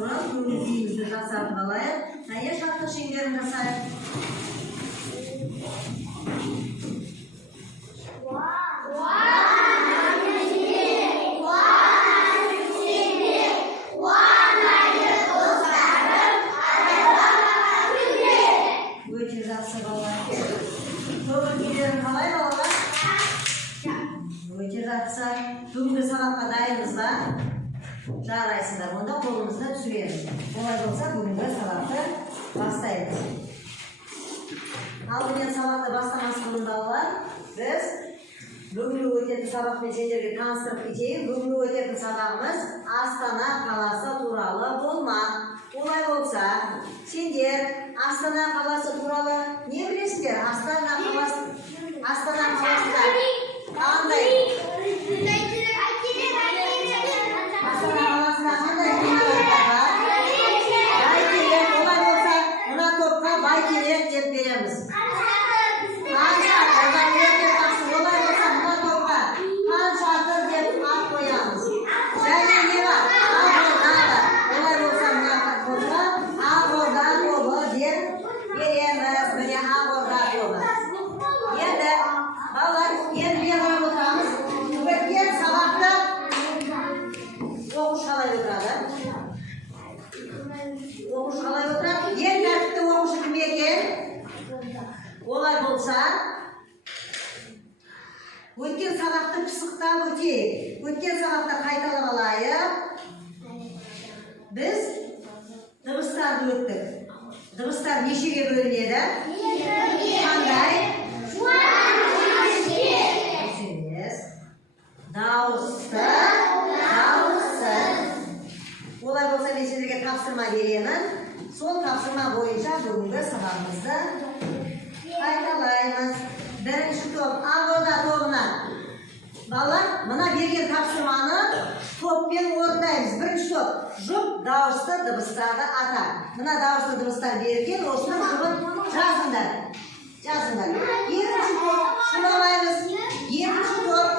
тұрып, көңіл күйімізді жасартып алайық. Әйе, шаттық шеңберін жасайық. Өте жақсы балалар. Көңіл күйлерің қалай балалар? Өте жақсы. Бүгінгі сабаққа дайынбыз ба? Жарайсыңдар, онда қолымызды түсіреміз. Олай болса, бүгінгі сабақты бастаймыз. Алдымен сабақты бастамас бұрын балалар, біз бүгінгі өтетін сабақпен сендерге таныстырып кетейін. Бүгінгі өтетін сабағымыз Астана қаласы туралы болмақ. Олай болса, сендер Астана қаласы туралы не білесіңдер? Астана қаласында қандай? Астана қаласында қандай ғимараттар бар? Бәйтерек. Олай болса, мына топқа Бәйтерек деп береміз. Олай болса, мына топқа хан шатыр деп ат қоямыз. Және не бар? Ақорда бар. Олай болса, мына топқа Ақорда тобы деп береміз. Міне Ақорда тобы. Енді балалар, енді не қарап отырамыз? Өткен сабақта оқушы қалай отырады? Оқушы қалай отырады? Ең тәртіпті оқушы кім екен? Олай болса, өткен сабақты пысықтап өтейік. Өткен сабақта қайталап алайық. Біз дыбыстарды өттік. Дыбыстар нешеге бөлінеді? Қандай? Дауысты, дауыссыз. Олай болса, мен сендерге тапсырма беремін. Сол тапсырма бойынша бүгінгі сабағымызды қайталаймыз. Бірінші топ Ақорда тобынан. Балалар, мына берген тапсырманы топпен орындаймыз. Бірінші топ жұп дауысты дыбыстарды ата. Мына дауысты дыбыстар берген, осының жұбын жазыңдар. Жазыңдар. Екінші топ шыдамаймыз. Екінші топ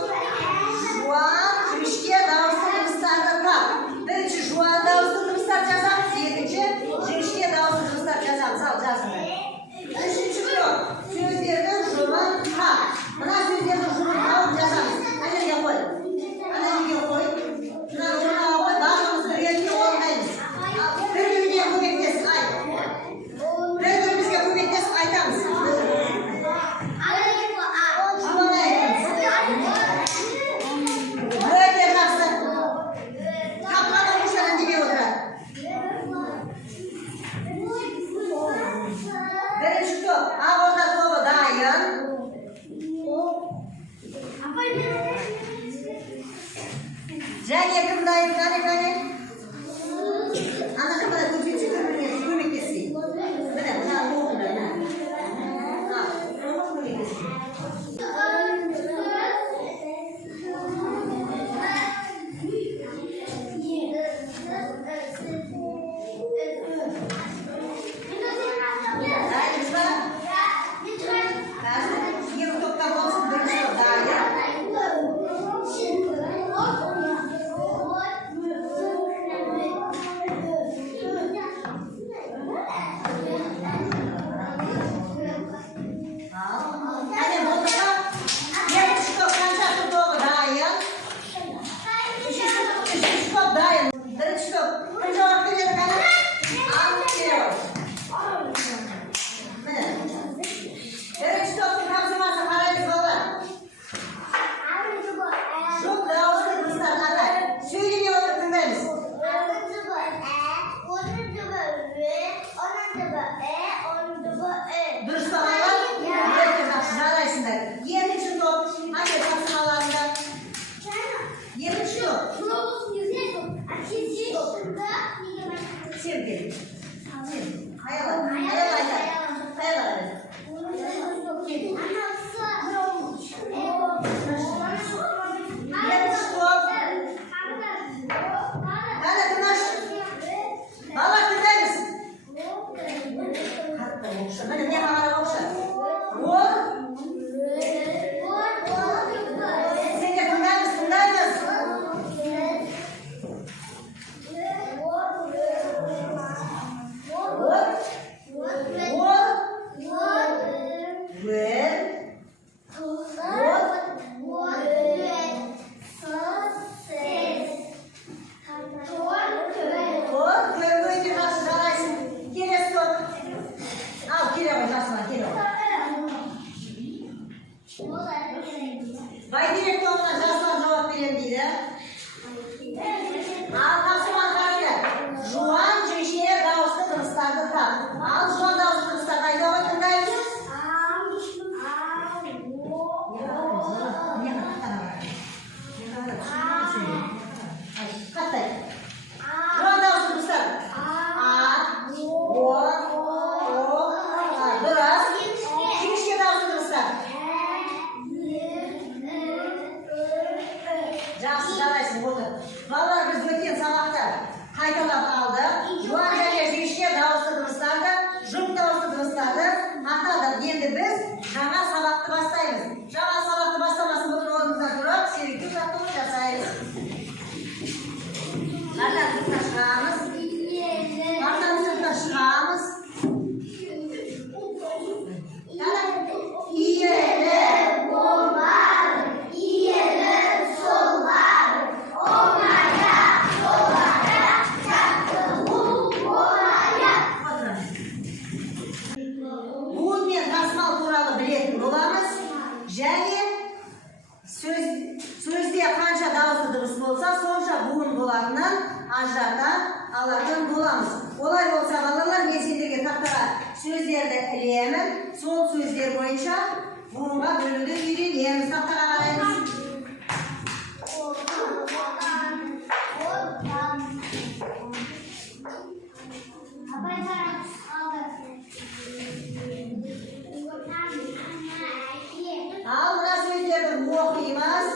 жуан, жіңішке дауысты дыбыстарды тап. Бірінші жуан дауысты дыбыстар жазамыз, екінші жіңішке дауысты дыбыстар жазамыз. Ал жазыңдар. Үшінші топ сөздердің жұбын тап. Мына сөздердің жұбын тауып жазамыз. Әнеге қой. Әнеге қой. Мына орнаға қой, барлығымыз ретінде орындаймыз. Бір-біріне көмектес айт. Бір-бірімізге көмектес айтамыз. Ақорда тобы дайын. Және кім дайын? Қане? Ана қымда көзбетші көрмеңіз көмектесейін. Міне, мына оқында. Көмектесейін. алатын боламыз. Олай болса балалар, мен сендерге тақтаға сөздерді ілемін. Сол сөздер бойынша буынға бөлуді үйренеміз. Тақтаға қараймыз. Ал мына сөздерді оқимыз.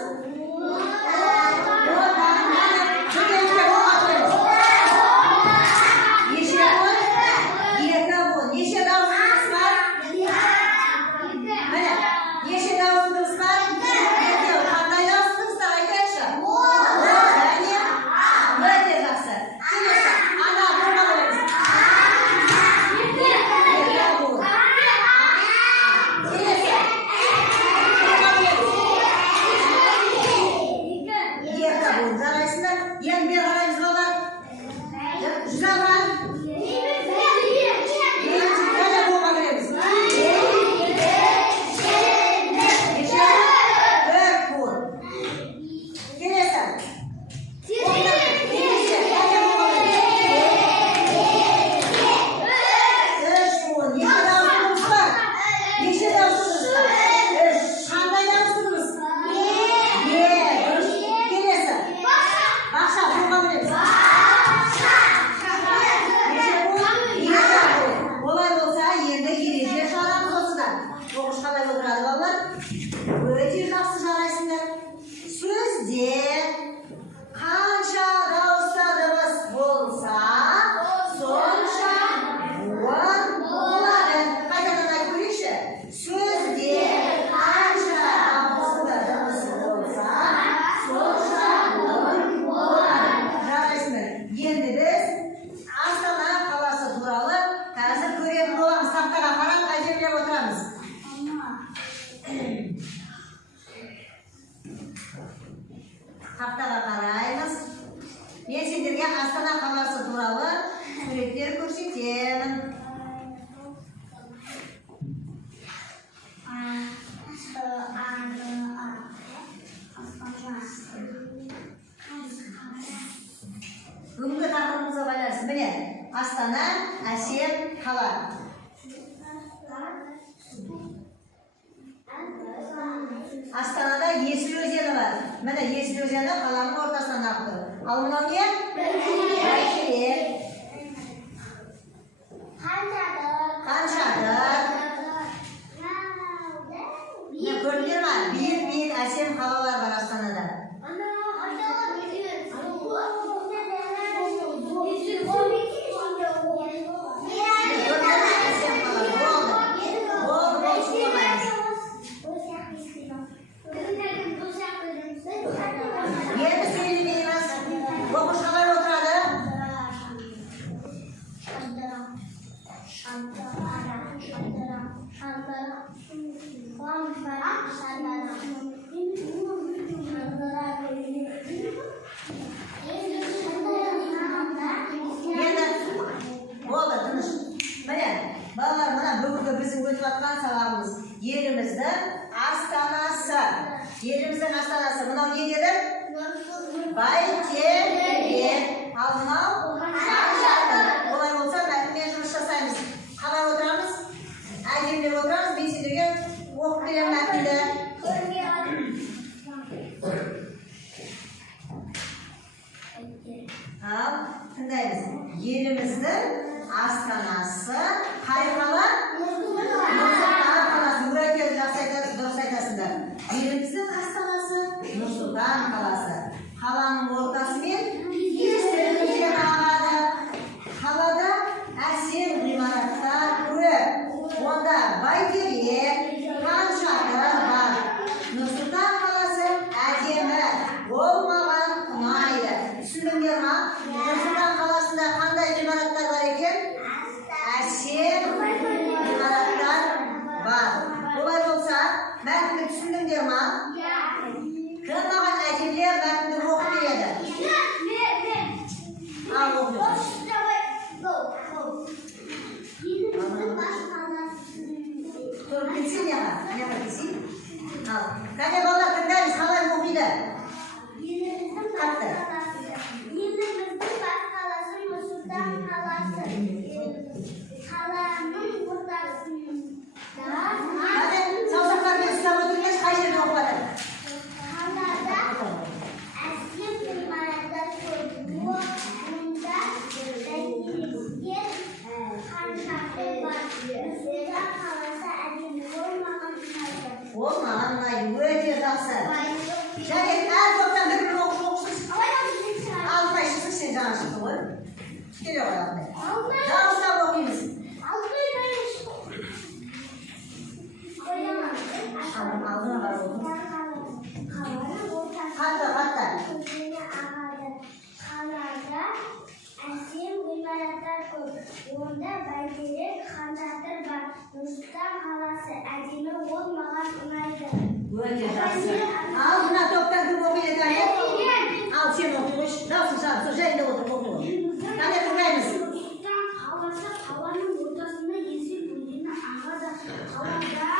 Тақтаға қараймыз. Мен сендерге Астана қаласы туралы суреттер көрсетемін. Бүгінгі тақырыбымызға байланысты. Міне, Астана әсем қала. Астанада Есіл өзені бар. Міне Есіл өзені қаланың ортасынан ағып тұр. Ал мынау не? Бәйтерек. Қаншадыр. Көрдіңдер ме? Биік әсем қалалар бар Астанада. Балалар, мына бүгінгі біздің өтіп жатқан сабағымыз еліміздің астанасы. Еліміздің астанасы. Мынау не деді? Бәйтерек. Ал мынау Қаншадыр. Олай болса, мәтінмен жұмыс жасаймыз. Қалай отырамыз? Әдемілеп отырамыз. Мен сендерге оқып беремін мәтінді. Ал тыңдаймыз. Еліміздің астанасы қай қала? Нұр-Сұлтан қаласы. Өте дұрыс айтасыңдар. Еліміздің астанасы Нұр-Сұлтан қаласы. Қаланың ортасымен Есіл өзені ағады. Қалада әсем ғимараттар көп. Онда Бәйтерек, Қаншадыр бар. Нұр-Сұлтан қаласы әдемі, ол маған ұнайды. Түсіндіңдер ме? Нұр-Сұлтан қаласында қандай ғимараттар бар екен? Әсем ғимараттар бар. Олай болса, мәтінді түсіндіңдер ме? Кім маған әдемілеп мәтінді оқып береді? жақсы. Және әр топтан бір оқушысыз. Алтынай шықсың, сен жаңа шықты ғой. Келе қояқтай. Дауыстап оқимыз. Алдына қарап оқы. Қатты. Әсем ғимараттар көп. Онда бәйтерек хан шатыр бар. Нұрсұлтан қаласы әдемі, ол маған ұнайды. Өте жақсы. Ал мына топтан кім оқиды кәне? Ал сен оқи қойшы. Даусын шығарып, сол жайында отырып оқи қой. Кәне тыңдаймыз. Нұрсұлтан қаласы қаланың ортасында есіл өзені ағады. Қалада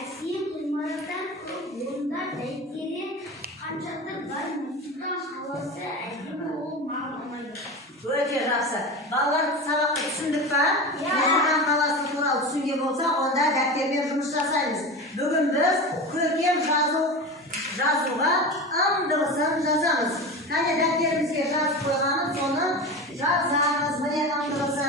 әсем ғимараттар көп. Онда бәйтерек хан шатыр бар. Нұрсұлтан қаласы әдемі, ол маған ұнайды. Өте жақсы. Балалар сабақты түсіндік па? Нұрсұлтан қаласы туралы түсінген болса, онда дәптермен жұмыс жасаймыз. Бүгін біз көркем жазуға ым дыбысын жазамыз. Кәне дәптерімізге жазып қойғанын, соны жазамыз. Міне ым дыбысы.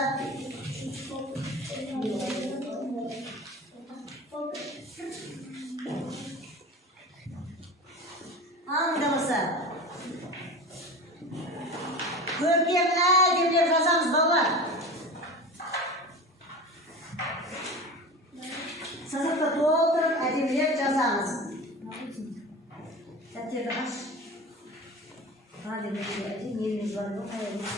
Ым дыбысы. Көркем әдемілеп жазамыз, балалар. Сызықты толтырып, әдемілеп жазамыз. Дәптерді аш. Неліміз бар ғой, қай әдеміз.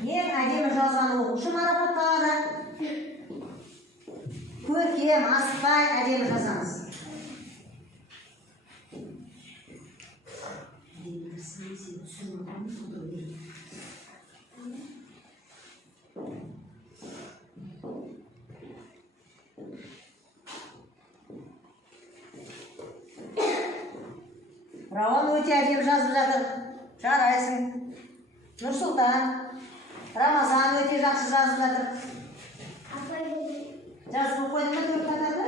Ең әдемі жазған оқушы марапатталады. Көркем, асықпай әдемі жазамыз. Рауан өте әдемі жазып жатыр. Жарайсың. Нұрсұлтан, Рамазан өте жақсы жазып жатыр. Жазып қойдың ба төрт қатарды?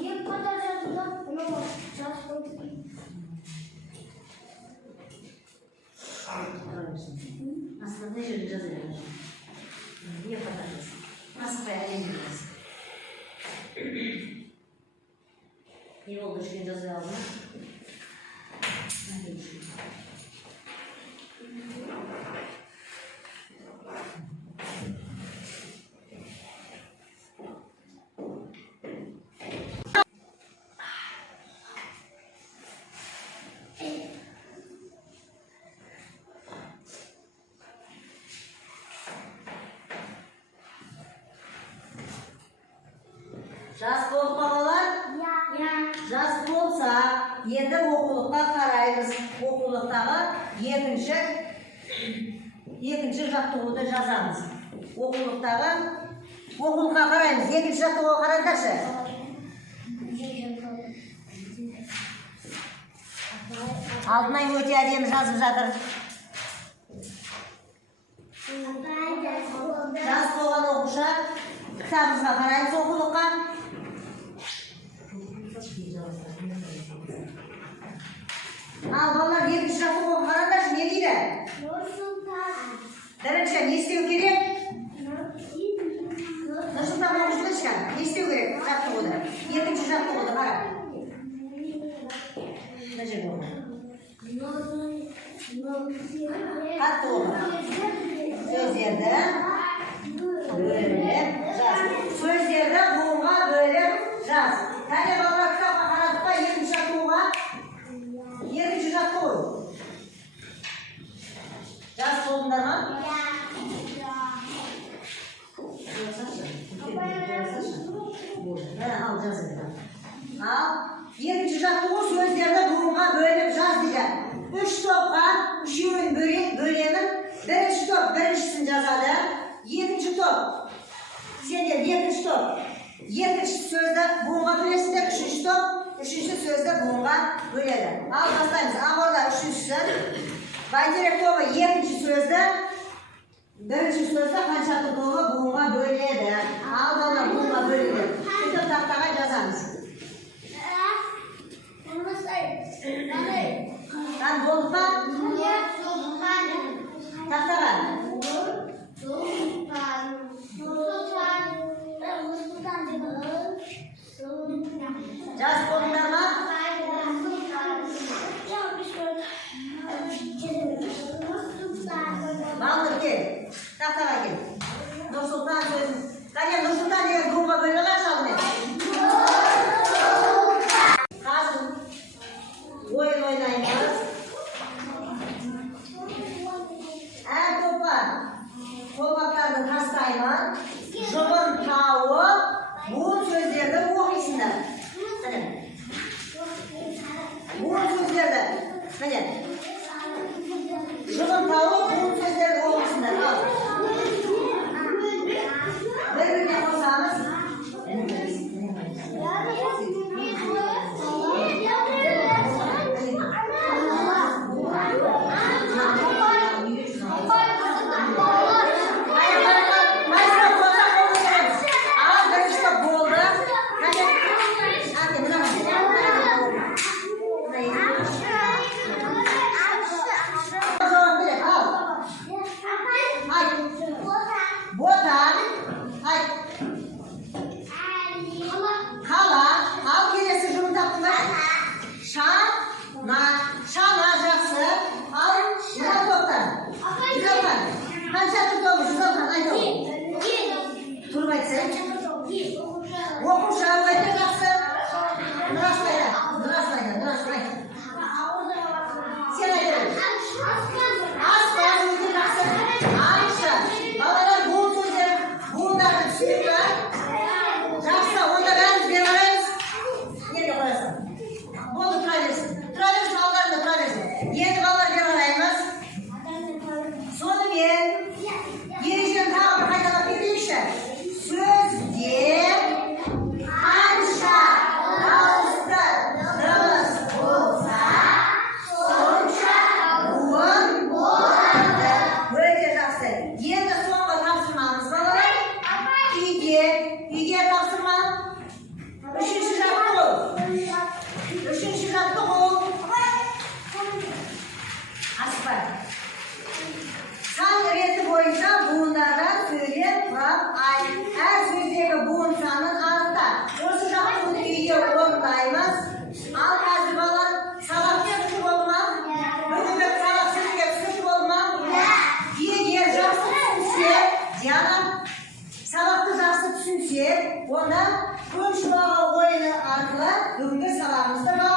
Екі қатар жазуда, бұны жазып қойдың. Астында не жерде жазайын? Екі қатар жазсын. Асықпай әдемі жазсын. Не болды, үшкен жазай алдың? Жас болып балалар? Жас болса, енді оқулыққа қараймыз. Оқулықтағы екінші жаттығуды жазамыз. Оқулыққа қараймыз. Екінші жаттығуға қараңдаршы. Алтынай өте әдемі жазып жатыр. Жас болған оқушы, кітабымызға қараймыз оқулыққа. Ал балалар екінші жаттығуға қараңдаршы, не дейді? Бірінші, не істеу керек? Нұрсұлтан оқушылар, не істеу керек жаттығуды? Екінші жаттығуды қара. Мына жерде оқы. Қатты оқы. Сөздерді бөліп жаз. Сөздерді буынға бөліп жаз. Кәне балалар кітапқа қарадық па екінші жаттығуға? Екінші жаттығу. Жас болдыңдар ма? Ал жазыңдар. Ал екінші жаттығу сөздерді буынға бөліп жаз дейді. Үш топқа үшеуін бөлемін. Бірінші топ біріншісін жазады. Екінші топ сендер екінші топ. Екінші сөзді буынға бөлесіңдер. Үшінші топ үшінші сөзді буынға бөледі. Ал бастаймыз. Ақ орда үшіншісі. Бәйтерек тобы екінші сөзді Birinchi so'zda qanchadir to'g'ri buğunga böledi. Al ballar buğunga böledi. Şimdi tahtaga yazamiz. Ben bo'ldi mu? Tahtaga. Yaz bo'ldinglar mı? Baldır gel. Tahtaga gel. Nursultan sözü. Qani Nursultan degan buğunga bölüyorlar salın. Hazır. Oyun oynayınız. Topaklarını kastayman. Jobun tavuk. Bu sözlerde okuyorsunlar. Bu sözlerde. Hadi. Jobun tavuk bu sözlerde okuyorsunlar. Al. Birbirine koysanız. Ona konuşmağa oyunu arqılar, bugünkü sabahımızda